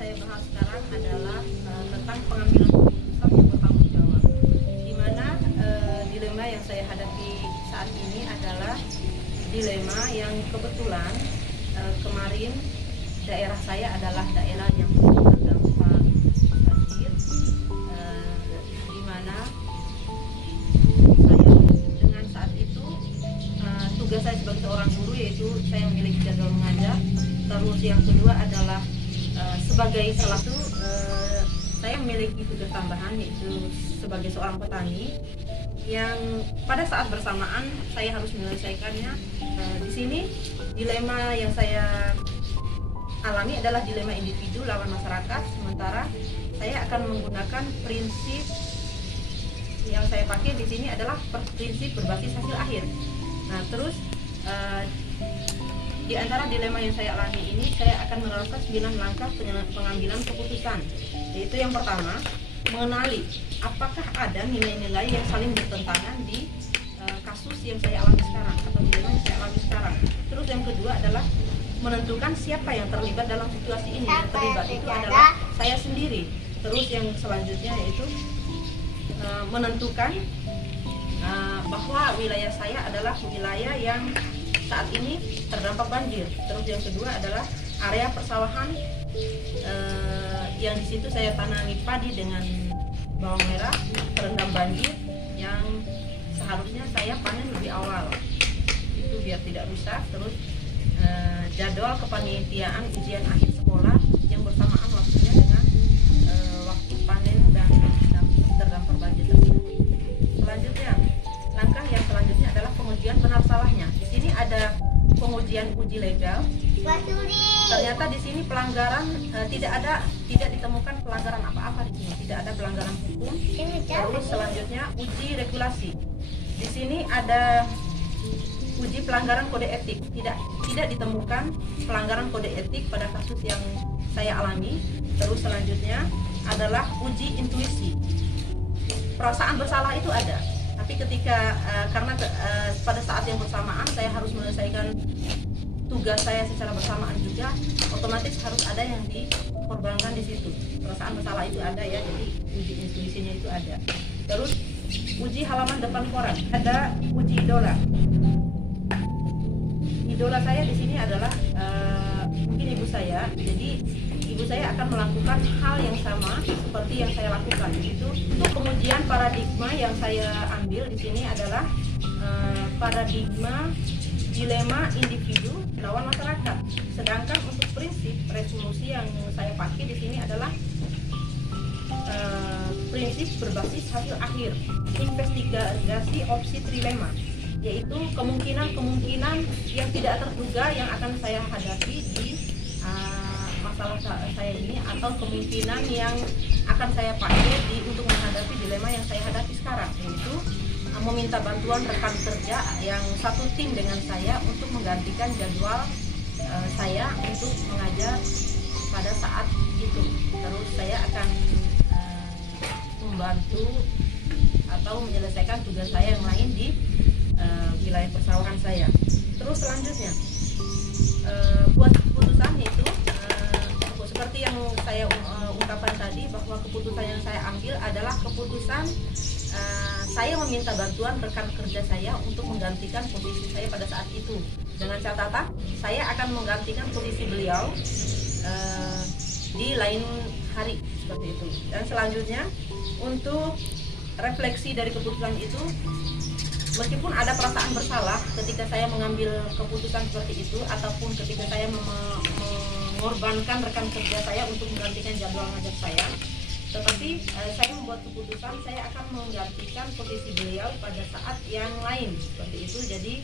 Saya bahas sekarang adalah tentang pengambilan keputusan yang bertanggung jawab. Di mana dilema yang saya hadapi saat ini adalah dilema yang kebetulan kemarin daerah saya adalah daerah yang terdampak banjir, di mana saya dengan saat itu tugas saya sebagai seorang guru yaitu saya memiliki jadwal mengajar. Terus yang kedua adalah sebagai salah satu saya memiliki tugas tambahan yaitu sebagai seorang petani yang pada saat bersamaan saya harus menyelesaikannya. Di sini dilema yang saya alami adalah dilema individu lawan masyarakat, sementara saya akan menggunakan prinsip yang saya pakai di sini adalah prinsip berbasis hasil akhir. Nah, terus di antara dilema yang saya alami ini, saya akan menerapkan 9 langkah pengambilan keputusan. Yaitu yang pertama, mengenali apakah ada nilai-nilai yang saling bertentangan di kasus yang saya alami sekarang atau dilema yang saya alami sekarang. Terus yang kedua adalah menentukan siapa yang terlibat dalam situasi ini. Yang terlibat itu adalah saya sendiri. Terus yang selanjutnya yaitu menentukan bahwa wilayah saya adalah wilayah yang saat ini terdampak banjir. Terus yang kedua adalah area persawahan yang di situ saya tanami padi dengan bawang merah terendam banjir yang seharusnya saya panen lebih awal. Itu biar tidak rusak. Terus jadwal kepanitiaan ujian akhir sekolah yang bersamaan waktunya dengan waktu panen dan terdampak banjir tersebut. Selanjutnya, langkah yang selanjutnya adalah pengujian benar salahnya. Di sini ada pengujian uji legal. Ternyata di sini pelanggaran tidak ditemukan pelanggaran apa-apa di sini, tidak ada pelanggaran hukum. Terus selanjutnya uji regulasi. Di sini ada uji pelanggaran kode etik. Tidak ditemukan pelanggaran kode etik pada kasus yang saya alami. Terus selanjutnya adalah uji intuisi. Perasaan bersalah itu ada. Tapi ketika karena pada saat yang bersamaan saya harus menyelesaikan tugas saya secara bersamaan juga, otomatis harus ada yang dikorbankan di situ. Perasaan bersalah itu ada ya, jadi uji intuisinya itu ada. Terus uji halaman depan koran, ada uji idola. Idola saya di sini adalah mungkin ibu saya. Jadi ibu saya akan melakukan hal yang sama seperti yang saya lakukan. Itu untuk pengujian paradigma yang saya ambil di sini adalah paradigma dilema individu lawan masyarakat. Sedangkan untuk prinsip resolusi yang saya pakai di sini adalah prinsip berbasis hasil akhir, investigasi opsi trilema, yaitu kemungkinan-kemungkinan yang tidak terduga yang akan saya hadapi di masalah saya ini, atau kemungkinan yang akan saya pakai untuk menghadapi dilema yang saya hadapi sekarang, yaitu meminta bantuan rekan kerja yang satu tim dengan saya untuk menggantikan jadwal saya untuk mengajar pada saat itu. Terus saya akan membantu atau menyelesaikan tugas saya yang lain di wilayah persawahan saya. Terus selanjutnya buat keputusan itu seperti yang saya ungkapkan tadi, bahwa keputusan yang saya ambil adalah keputusan saya meminta bantuan rekan kerja saya untuk menggantikan posisi saya pada saat itu, dengan catatan saya akan menggantikan posisi beliau di lain hari, seperti itu. Dan selanjutnya untuk refleksi dari keputusan itu, meskipun ada perasaan bersalah ketika saya mengambil keputusan seperti itu, ataupun ketika saya mengorbankan rekan kerja saya untuk menggantikan jadwal ngajar saya, tetapi saya membuat keputusan saya akan menggantikan posisi beliau pada saat yang lain, seperti itu. Jadi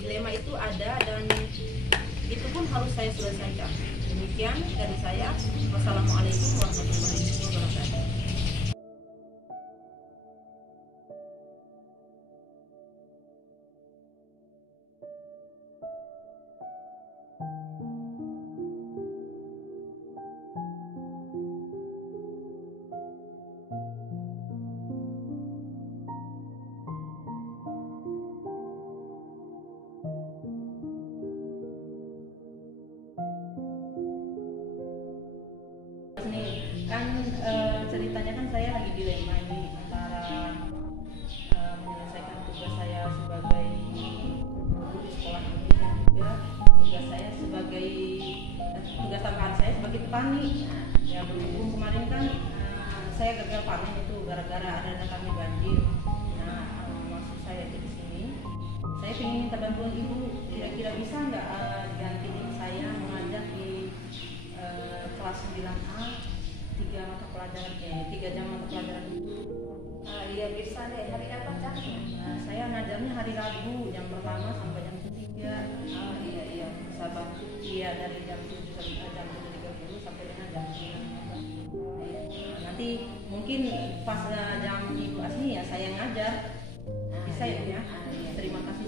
dilema itu ada dan itu pun harus saya selesaikan. Demikian dari saya. Wassalamualaikum warahmatullahi wabarakatuh. kan ceritanya kan saya lagi dilema ini antara menyelesaikan tugas saya sebagai guru di sekolah ini dan juga tugas saya sebagai tugas tambahan saya sebagai petani. Ya berhubung kemarin kan saya gagal panen itu gara-gara ada datangnya banjir. Nah maksud saya itu di sini saya ingin minta bantuan ibu, kira-kira bisa nggak gantiin saya mengajar di kelas 9A 3 mata pelajaran 3 jam mata pelajaran itu. Iya bisa deh. Hari apa jamnya? Saya ngajarnya hari Rabu jam pertama sampai jam 3. Iya bisa bantu. Iya dari jam 7 sampai jam 7.30 sampai dengan jam 9. Nanti mungkin pas jam ibu asli ya saya ngajar. Bisa ya Bu ya. Terima kasih